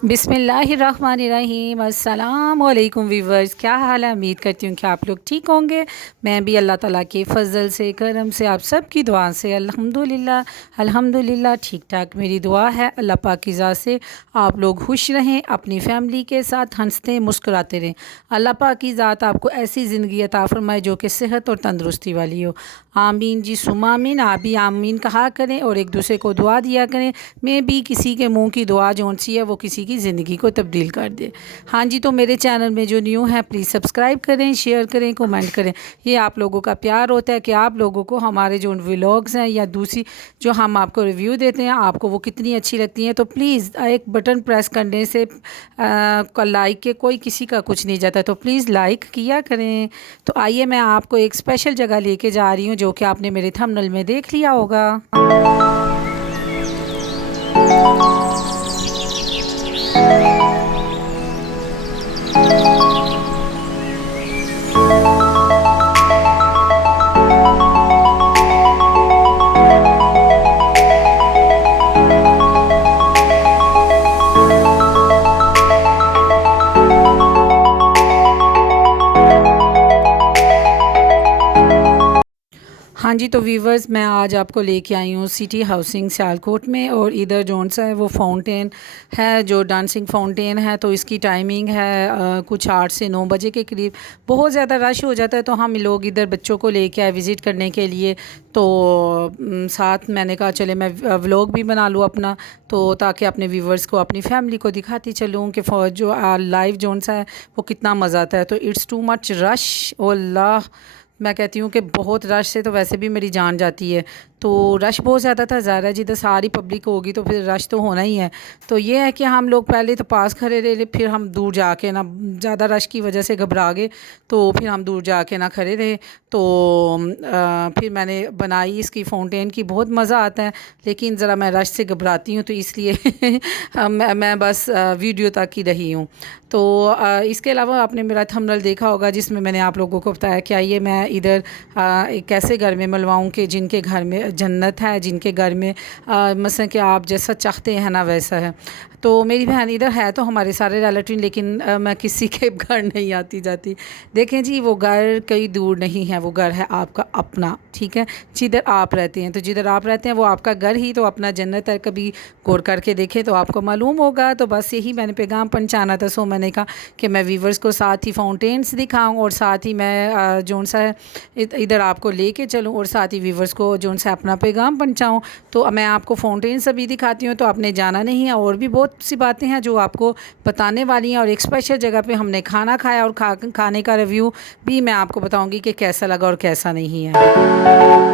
बिस्मिल्लाहिर्रहमानिर्रहीम अस्सलाम वालेकुम वीवर्स, क्या हाल है। उम्मीद करती हूँ कि आप लोग ठीक होंगे। मैं भी अल्लाह ताला के फ़ज़ल से करम से आप सब की दुआ से अल्हम्दुलिल्लाह अल्हम्दुलिल्लाह ठीक ठाक मेरी दुआ है। अल्लाह पाक की ज़ात से आप लोग खुश रहें, अपनी फ़ैमिली के साथ हंसते मुस्कुराते रहें। अल्लाह पाक की ज़ात आपको ऐसी ज़िंदगी अता फ़रमाए जो कि सेहत और तंदुरुस्ती वाली हो। आमीन जी सुम्मा आमीन। आप भी आमीन कहा करें और एक दूसरे को दुआ दिया करें। मैं भी किसी के मुँह की दुआ जौन सी है वो किसी की ज़िंदगी को तब्दील कर दे। हाँ जी, तो मेरे चैनल में जो न्यू है प्लीज़ सब्सक्राइब करें, शेयर करें, कमेंट करें। ये आप लोगों का प्यार होता है कि आप लोगों को हमारे जो व्लॉग्स हैं या दूसरी जो हम आपको रिव्यू देते हैं आपको वो कितनी अच्छी लगती हैं। तो प्लीज़ एक बटन प्रेस करने से लाइक के कोई किसी का कुछ नहीं जाता, तो प्लीज़ लाइक किया करें। तो आइए मैं आपको एक स्पेशल जगह लेके जा रही हूँ जो कि आपने मेरे थंबनेल में देख लिया होगा। हाँ जी, तो वीवर्स मैं आज आपको लेके आई हूँ सिटी हाउसिंग सियालकोट में, और इधर जौन सा है वो फाउंटेन है जो डांसिंग फाउंटेन है। तो इसकी टाइमिंग है कुछ 8 से 9 बजे के करीब। बहुत ज़्यादा रश हो जाता है तो हम लोग इधर बच्चों को लेके आए विज़िट करने के लिए। तो साथ मैंने कहा चले मैं व्लॉग भी बना लूँ अपना, तो ताकि अपने व्यूवर्स को अपनी फैमिली को दिखाती चलूँ कि जो लाइव जौन सा है वो कितना मज़ा आता है। तो इट्स टू मच रश, अल्लाह मैं कहती हूँ कि बहुत रश से तो वैसे भी मेरी जान जाती है। तो रश बहुत ज़्यादा था, ज़ाहिर जिधर सारी पब्लिक होगी तो फिर रश तो होना ही है। तो ये है कि हम लोग पहले तो पास खड़े रहे, फिर हम दूर जाके ना ज़्यादा रश की वजह से घबरा गए, तो फिर हम दूर जाके ना खड़े रहे। तो फिर मैंने बनाई इसकी फाउंटेन की, बहुत मज़ा आता है लेकिन ज़रा मैं रश से घबराती हूँ तो इसलिए मैं बस वीडियो तक ही रही हूँ। तो इसके अलावा आपने मेरा थंबनेल देखा होगा जिसमें मैंने आप लोगों को बताया कि आइए मैं इधर एक ऐसे घर में मिलवाऊँ कि जिनके घर में जन्नत है, जिनके घर में मसलन कि आप जैसा चाहते हैं ना वैसा है। तो मेरी बहन इधर है तो हमारे सारे रिलेटिव, लेकिन मैं किसी के घर नहीं आती जाती। देखें जी, वो घर कहीं दूर नहीं है, वो घर है आपका अपना, ठीक है। जिधर आप रहते हैं, तो जिधर आप रहते हैं वो आपका घर ही तो अपना जन्नत है। कभी गौर करके देखें तो आपको मालूम होगा। तो बस यही मैंने पैगाम पहुंचाना था। सो मैंने कहा कि मैं व्यूवर्स को साथ ही फाउंटेन्स दिखाऊं और साथ ही मैं जौन सा है इधर आपको लेके चलूं और साथ ही व्यूवर्स को जौन सा अपना पैगाम पहुंचाऊं। तो मैं आपको फाउंटेन्स अभी दिखाती हूँ, तो आपने जाना नहीं है। और भी बहुत सी बातें हैं जो आपको बताने वाली हैं, और एक स्पेशल जगह पे हमने खाना खाया और खाने का रिव्यू भी मैं आपको बताऊंगी कि कैसा लगा और कैसा नहीं है।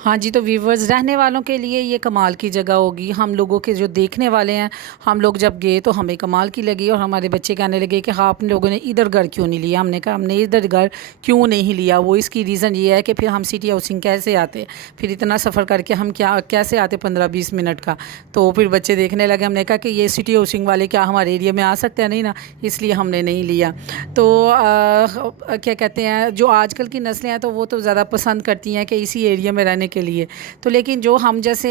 हाँ जी, तो व्यूवर्स रहने वालों के लिए ये कमाल की जगह होगी। हम लोगों के जो देखने वाले हैं, हम लोग जब गए तो हमें कमाल की लगी, और हमारे बच्चे कहने लगे कि हाँ, आप लोगों ने इधर घर क्यों नहीं लिया। हमने कहा हमने इधर घर क्यों नहीं लिया, वो इसकी रीज़न ये है कि फिर हम सिटी हाउसिंग कैसे आते, फिर इतना सफ़र करके हम कैसे आते 15-20 मिनट का। तो फिर बच्चे देखने लगे। हमने कहा कि ये सिटी हाउसिंग वाले क्या हमारे एरिया में आ सकते हैं, नहीं ना, इसलिए हमने नहीं लिया। तो क्या कहते हैं, जो आजकल की नस्लें हैं तो वो तो ज़्यादा पसंद करती हैं कि इसी एरिया में रहने के लिए। तो लेकिन जो हम जैसे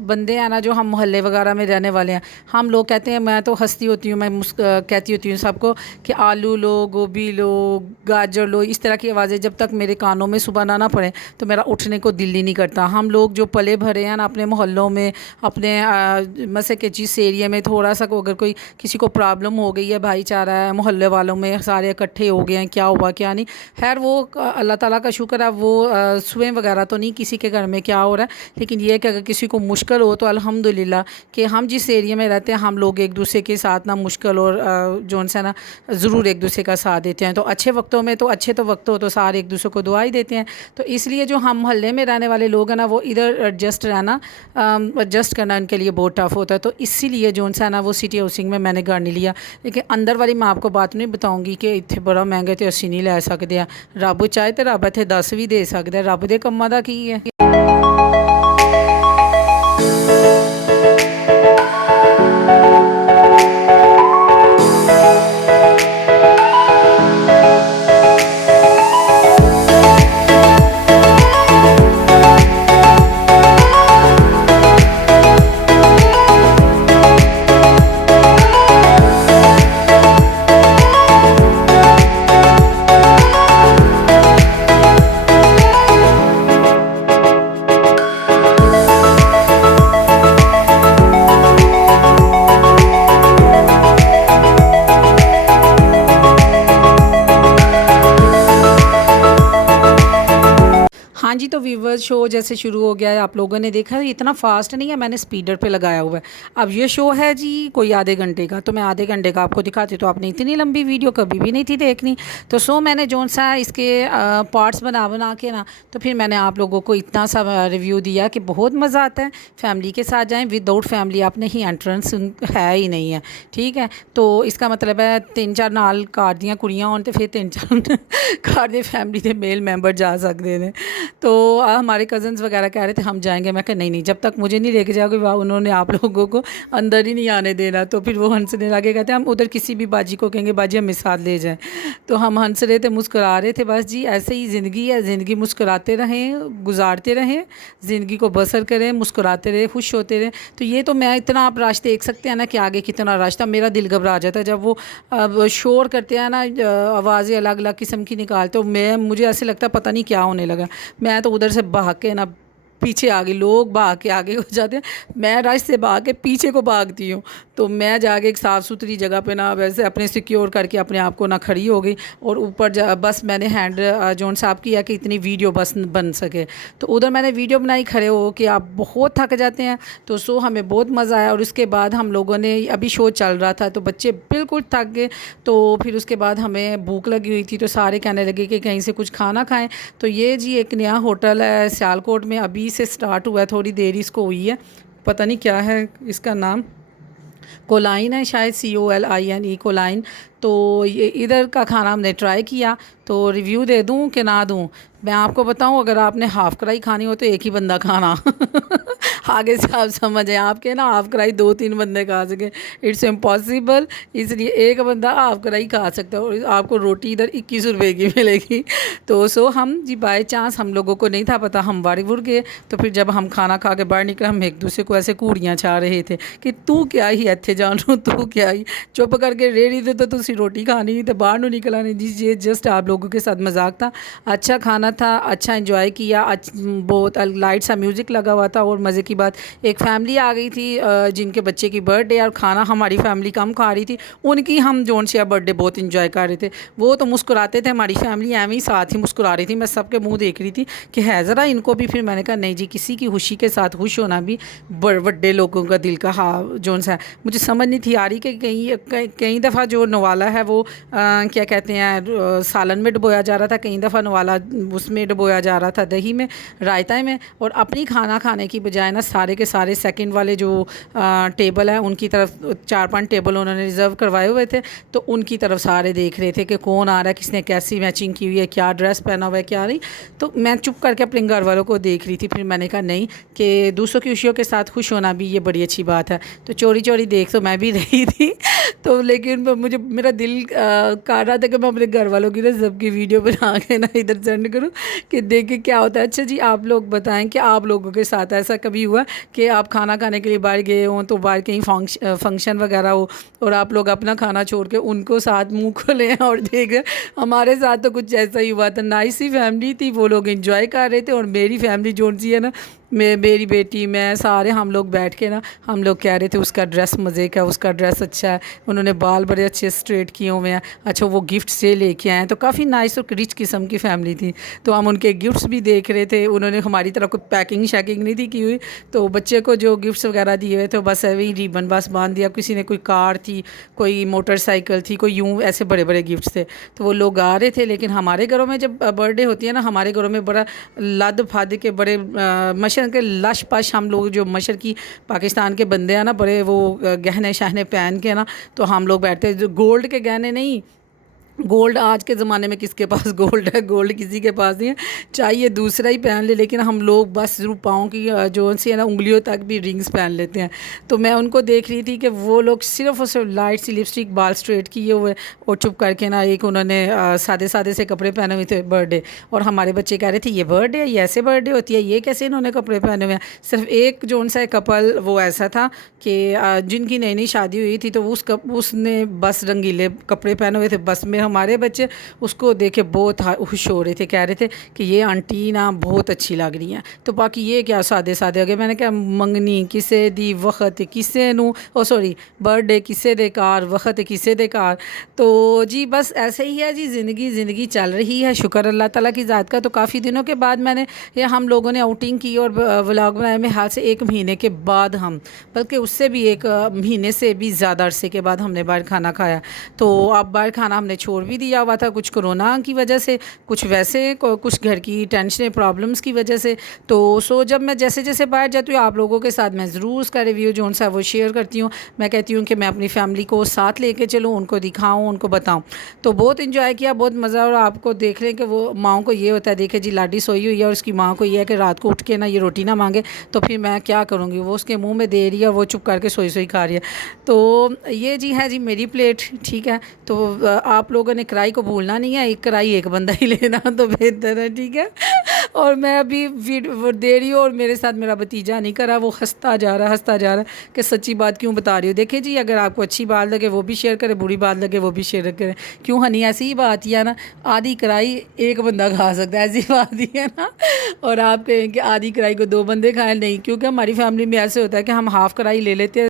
बंदे हैं ना, जो हम मोहल्ले वगैरह में रहने वाले हैं, हम लोग कहते हैं, मैं तो हंसती होती हूँ, मैं कहती होती हूँ सबको कि आलू लो, गोभी लो, गाजर लो, इस तरह की आवाज़ें जब तक मेरे कानों में सुबह ना पड़े तो मेरा उठने को दिल ही नहीं करता। हम लोग जो पले भरे हैं ना अपने मोहल्लों में, अपने मसे के जिस एरिया में थोड़ा सा अगर कोई किसी को प्रॉब्लम हो गई है, भाईचारा है, मोहल्ले वालों में सारे इकट्ठे हो गए हैं, क्या हुआ क्या नहीं, खैर वो अल्लाह ताला का शुक्र है, वो सुबह वगैरह तो नहीं किसी के घर में क्या हो रहा है। लेकिन ये है कि अगर किसी को मुश्किल हो तो अल्हम्दुलिल्लाह कि हम जिस एरिया में रहते हैं हम लोग एक दूसरे के साथ ना मुश्किल और जो सा ना ज़रूर एक दूसरे का साथ देते हैं। तो अच्छे वक्तों में तो अच्छे तो वक्त हो तो सारे एक दूसरे को दुआ ही देते हैं। तो इसलिए जो हम मोहल्ले में रहने वाले लोग हैं ना वो इधर एडजस्ट रहना एडजस्ट करना उनके लिए बहुत टफ़ होता है। तो इसीलिए जो सा ना वो सिटी हाउसिंग में मैंने घर नहीं लिया। लेकिन अंदर वाली मैं आपको बात नहीं बताऊँगी कि इतने बड़ा महंगा तो असी नहीं लै सकते हैं। रब चाहे तो रब इत्थे 10 भी दे सकता है, रब दे कम्मां दा की है। हाँ जी, तो व्यूवर्स शो जैसे शुरू हो गया है, आप लोगों ने देखा है इतना फास्ट नहीं है, मैंने स्पीडर पे लगाया हुआ है। अब ये शो है जी कोई आधे घंटे का, तो मैं आधे घंटे का आपको दिखाती, तो आपने इतनी लंबी वीडियो कभी भी नहीं थी देखनी। तो सो मैंने जोन सा इसके पार्ट्स बना बना के ना, तो फिर मैंने आप लोगों को इतना सा रिव्यू दिया कि बहुत मज़ा आता है। फैमिली के साथ जाएँ, विदाउट फैमिली आप नहीं एंट्रेंस है ही नहीं है, ठीक है। तो इसका मतलब है 3-4 नाल कार दियाँ कुड़ियाँ होन तो फिर 3-4 कार दे फैमिली के मेल मैंबर जा सकते हैं। तो हमारे कज़न्स वगैरह कह रहे थे हम जाएंगे, मैं कहा नहीं नहीं, जब तक मुझे नहीं लेके जाओगे वहाँ उन्होंने आप लोगों को अंदर ही नहीं आने देना। तो फिर वो हंसने लगे, कहते हम उधर किसी भी बाजी को कहेंगे बाजी हमें साथ ले जाएं। तो हम हंस रहे थे, मुस्कुरा रहे थे, बस जी ऐसे ही ज़िंदगी है, ज़िंदगी मुस्कुराते रहें, गुजारते रहें, ज़िंदगी को बसर करें, मुस्कुराते रहें, खुश होते रहें। तो ये तो मैं इतना आप रश देख सकते हैं ना कि आगे कितना रश था, मेरा दिल घबरा जाता है जब वो अब शोर करते हैं ना, आवाज़ें अलग अलग किस्म की निकालते, तो मुझे ऐसे लगता है पता नहीं क्या होने लगा। मैं तो उधर से भाग के ना पीछे आ गई, लोग भाग के आगे हो जाते हैं, मैं रश से भाग के पीछे को भागती हूँ। तो मैं जाके एक साफ़ सुथरी जगह पे ना वैसे अपने सिक्योर करके अपने आप को ना खड़ी हो गई, और ऊपर बस मैंने हैंड जोन साफ किया कि इतनी वीडियो बस बन सके। तो उधर मैंने वीडियो बनाई खड़े हो कि आप बहुत थक जाते हैं। तो सो हमें बहुत मज़ा आया, और उसके बाद हम लोगों ने अभी शो चल रहा था तो बच्चे बिल्कुल थक गए। तो फिर उसके बाद हमें भूख लगी हुई थी, तो सारे कहने लगे कि कहीं से कुछ खाना खाएँ। तो ये जी एक नया होटल है सियालकोट में, अभी से स्टार्ट हुआ है, थोड़ी देर इसको हुई है, पता नहीं क्या है इसका नाम, कोलाइन है शायद, COLINE कोलाइन। तो ये इधर का खाना हमने ट्राई किया, तो रिव्यू दे दूँ कि ना दूँ। मैं आपको बताऊं, अगर आपने हाफ़ कढ़ाई खानी हो तो एक ही बंदा खाना आगे से आप समझ आए, आपके ना हाफ़ कढ़ाई 2-3 बंदे खा सके, इट्स इम्पॉसिबल। इसलिए एक बंदा हाफ़ कढ़ाई खा सकता है, और आपको रोटी इधर 21 रुपए की मिलेगी। तो सो हम जी बाय चांस, हम लोगों को नहीं था पता, हम बारीपुर गए। तो फिर जब हम खाना खा के बाहर निकले, हम एक दूसरे को ऐसे कूड़ियाँ छा रहे थे कि तू क्या ही इत्थे जानू, तू क्या ही चुप करके रेड़ी दे, तो तुसी रोटी खानी तो बाहर नूं निकला नहीं जी। ये जस्ट आप लोगों के साथ मजाक था। अच्छा खाना था, अच्छा एंजॉय किया, बहुत लाइट सा म्यूज़िक लगा हुआ था। और मज़े की बात, एक फैमिली आ गई थी जिनके बच्चे की बर्थडे, और खाना हमारी फैमिली कम खा रही थी, उनकी हम जोन से बर्थडे बहुत इंजॉय कर रहे थे। वो तो मुस्कुराते थे, हमारी फैमिली एवं ही साथ ही मुस्कुरा रही थी। मैं सबके मुँह देख रही थी कि है ज़रा इनको भी। फिर मैंने कहा नहीं जी, किसी की खुशी के साथ खुश होना भी बड़े लोगों का दिल का जोन सा है। मुझे समझ नहीं थी आ रही कि कई दफ़ा जो नवाला है वो क्या कहते हैं सालन में डुबोया जा रहा था, कई दफ़ा नवाला उसमें डुबोया जा रहा था, दही में, रायता में। और अपनी खाना खाने की बजाय ना सारे के सारे सेकंड वाले जो टेबल है उनकी तरफ 4-5 टेबल उन्होंने रिज़र्व करवाए हुए थे, तो उनकी तरफ सारे देख रहे थे कि कौन आ रहा है, किसने कैसी मैचिंग की हुई है, क्या ड्रेस पहना हुआ है, क्या नहीं। तो मैं चुप करके अपने घर वालों को देख रही थी। फिर मैंने कहा नहीं, कि दूसरों की खुशियों के साथ खुश होना भी ये बड़ी अच्छी बात है। तो चोरी चोरी देख तो मैं भी रही थी, तो लेकिन मुझे मेरा दिल कर रहा था कि मैं अपने घर वालों की ना सबकी वीडियो बना के ना इधर सेंड करूँ कि देखें क्या होता है। अच्छा जी, आप लोग बताएं कि आप लोगों के साथ ऐसा कभी हुआ कि आप खाना खाने के लिए बाहर गए हों, तो बाहर कहीं फंक्शन वगैरह हो, और आप लोग अपना खाना छोड़ के उनको साथ मुँह खोलें और देखें। हमारे साथ तो कुछ ऐसा ही हुआ था। नाइस सी फैमिली थी, वो लोग इंजॉय कर रहे थे, और मेरी फैमिली जो सी है ना, मेरी बेटी, मैं, सारे हम लोग बैठ के ना हम लोग कह रहे थे उसका ड्रेस मज़े का, उसका ड्रेस अच्छा है, उन्होंने बाल बड़े अच्छे स्ट्रेट किए हुए हैं, अच्छा वो गिफ्ट से लेके आए हैं। तो काफ़ी नाइस और रिच किस्म की फैमिली थी। तो हम उनके गिफ्ट्स भी देख रहे थे, उन्होंने हमारी तरह कोई पैकिंग शैकिंग नहीं थी की हुई। तो बच्चे को जो गिफ्ट्स वगैरह दिए हुए थे बस वही रिबन बस बांध दिया। किसी ने कोई कार थी, कोई मोटरसाइकिल थी, कोई यूँ ऐसे बड़े बड़े गिफ्ट्स थे। तो वो लोग आ रहे थे। लेकिन हमारे घरों में जब बर्थडे होती है ना, हमारे घरों में बड़ा लद फद के बड़े मशर के लश पश, हम लोग जो मशर की पाकिस्तान के बंदे हैं ना, बड़े वो गहने शहने पहन के ना, तो हम लोग बैठते हैं। जो गोल्ड के गहने नहीं, गोल्ड आज के ज़माने में किसके पास गोल्ड है, गोल्ड किसी के पास नहीं है, चाहिए दूसरा ही पहन ले। लेकिन हम लोग बस सिर्फ पाँव की जो सी है ना उंगलियों तक भी रिंग्स पहन लेते हैं। तो मैं उनको देख रही थी कि वो लोग सिर्फ और सिर्फ लाइट सी लिपस्टिक, बाल स्ट्रेट किए हुए और चुप करके ना एक उन्होंने सादे सादे से कपड़े पहने हुए थे बर्थडे। और हमारे बच्चे कह रहे थे ये बर्थडे है, ये ऐसे बर्थडे होती है, ये कैसे इन्होंने कपड़े पहने हुए हैं। सिर्फ एक जो उनसा कपल वो ऐसा था कि जिनकी नई नई शादी हुई थी, तो उसने बस रंगीले कपड़े पहने हुए थे। बस में हमारे बच्चे उसको देख के बहुत खुश हो रहे थे, कह रहे थे कि ये आंटी ना बहुत अच्छी लग रही हैं। तो बाकी ये क्या सादे सादे हो गए। मैंने कहा मंगनी किसे दी वक्त किसे नू, ओ सॉरी बर्थडे किसे दे कार, वक्त किसे दे कार। तो जी बस ऐसे ही है जी, ज़िंदगी चल रही है, शुक्र अल्लाह ताला की ज़ात का। तो काफ़ी दिनों के बाद मैंने या हम लोगों ने आउटिंग की और व्लॉग बनाया। मेरे हाल से 1 महीने के बाद हम, बल्कि उससे भी 1 महीने से भी ज़्यादा अरसे के बाद हमने बाहर खाना खाया। तो अब बाहर खाना हमने छोड़ भी दिया हुआ था, कुछ कोरोना की वजह से, कुछ वैसे कुछ घर की टेंशन प्रॉब्लम्स की वजह से। तो जब मैं जैसे जैसे बाहर जाती हूँ आप लोगों के साथ मैं ज़रूर उसका रिव्यू जो सा वो शेयर करती हूँ। मैं कहती हूँ कि मैं अपनी फैमिली को साथ लेके चलूँ, उनको दिखाऊँ, उनको बताऊँ। तो बहुत इंजॉय किया, बहुत मज़ा। और आपको देख रहे हैं कि वो माओ को ये होता है, देखे जी लाडी सोई हुई है और उसकी माँ को ये है कि रात को उठ के ना ये रोटी ना मांगे, तो फिर मैं क्या करूँगी, वो उसके मुँह में दे रही है, वो चुप करके सोई सोई खा रही है। तो ये जी है जी मेरी प्लेट, ठीक है। तो आप लोगों ने कढ़ाई को भूलना नहीं है, एक कढ़ाई एक बंदा ही लेना तो बेहतर है, ठीक है। और मैं अभी वीडियो दे रही हूँ और मेरे साथ मेरा भतीजा नहीं करा, वो हंसता जा रहा कि सच्ची बात क्यों बता रही हो। देखिए जी, अगर आपको अच्छी बात लगे वो भी शेयर करें, बुरी बात लगे वो भी शेयर करें। क्यों हनी, ऐसी ही बात ही है ना, आधी कढ़ाई एक बंदा खा सकता है, ऐसी बात ही है ना। और आप कहें कि आधी कढ़ाई को 2 बंदे खाएं, नहीं, क्योंकि हमारी फैमिली में ऐसे होता है कि हम हाफ़ कढ़ाई ले लेते हैं।